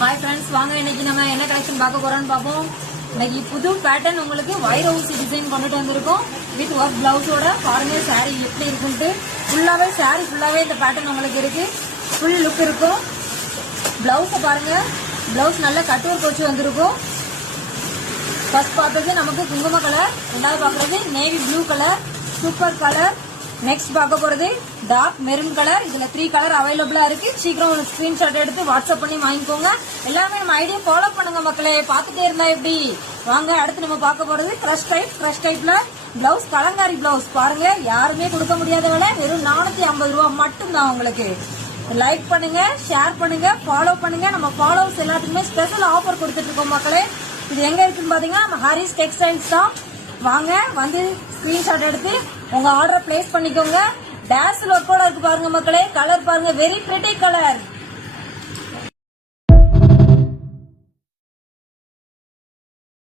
Hi friends வாங்க இன்னைக்கு நம்ம என்ன கலெக்ஷன் பார்க்க போறோம்னு பாப்போம். இன்னைக்கு புது பேட்டர்ன் உங்களுக்கு வைர ஊசி டிசைன் கொண்டுட்டு வந்திருக்கோம். வித் ஒர்க் பிளவுஸோட பாருங்க saree எப்படி இருக்குன்னு. ஃபுல்லாவே saree ஃபுல்லாவே இந்த பேட்டர்ன் உங்களுக்கு இருக்கு. ஃபுல் லுக் இருக்கும். பிளவுஸ் பாருங்க. பிளவுஸ் நல்ல கட் வொர்க் வச்சு வந்திருக்கும். ஃபர்ஸ்ட் பார்த்தது நமக்கு குங்கும கலர், ரெண்டாவது பார்க்கறது navy blue colour, super colour. Next பார்க்க போறது டார்க் மெரூன் கலர். இதுல 3 கலர் அவைலபிளா இருக்கு. சீக்கிரம் ஒரு ஸ்கிரீன்ஷாட் எடுத்து வாட்ஸ்அப் பண்ணி வாங்கிக்கோங்க. எல்லாமே நம்ம ஐடியா ஃபாலோ பண்ணுங்க மக்களே. பாத்துட்டே இருந்தா எப்படி. வாங்க அடுத்து நம்ம பார்க்க போறது கிரஷ் டைப்ல பிளவுஸ், கலங்காரி பிளவுஸ் பாருங்க. யாருமே கொடுக்க முடியாத விலை வெறும் 450 ரூபாய் மட்டும் தான் உங்களுக்கு. லைக் பண்ணுங்க, ஷேர் பண்ணுங்க, ஃபாலோ பண்ணுங்க. நம்ம ஃபாலோவர்ஸ் எல்லாத்துக்குமே ஸ்பெஷல் ஆஃபர் கொடுத்துட்டு இருக்கோம் மக்களே. இது எங்க இருக்குன்னு பாத்தீங்கன்னா நம்ம ஹரிஸ் டெக்ஸ்டைல்ஸ் தான். வாங்க வந்து ஸ்கிரீன்ஷாட் எடுத்து உங்க ஆர்டர் பிளேஸ் பண்ணிக்கோங்க. டேஸ்ல ஒர்க்கோட இருக்கு பாருங்க மக்களே. கலர் பாருங்க, வெரி பிரிட்டி கலர்.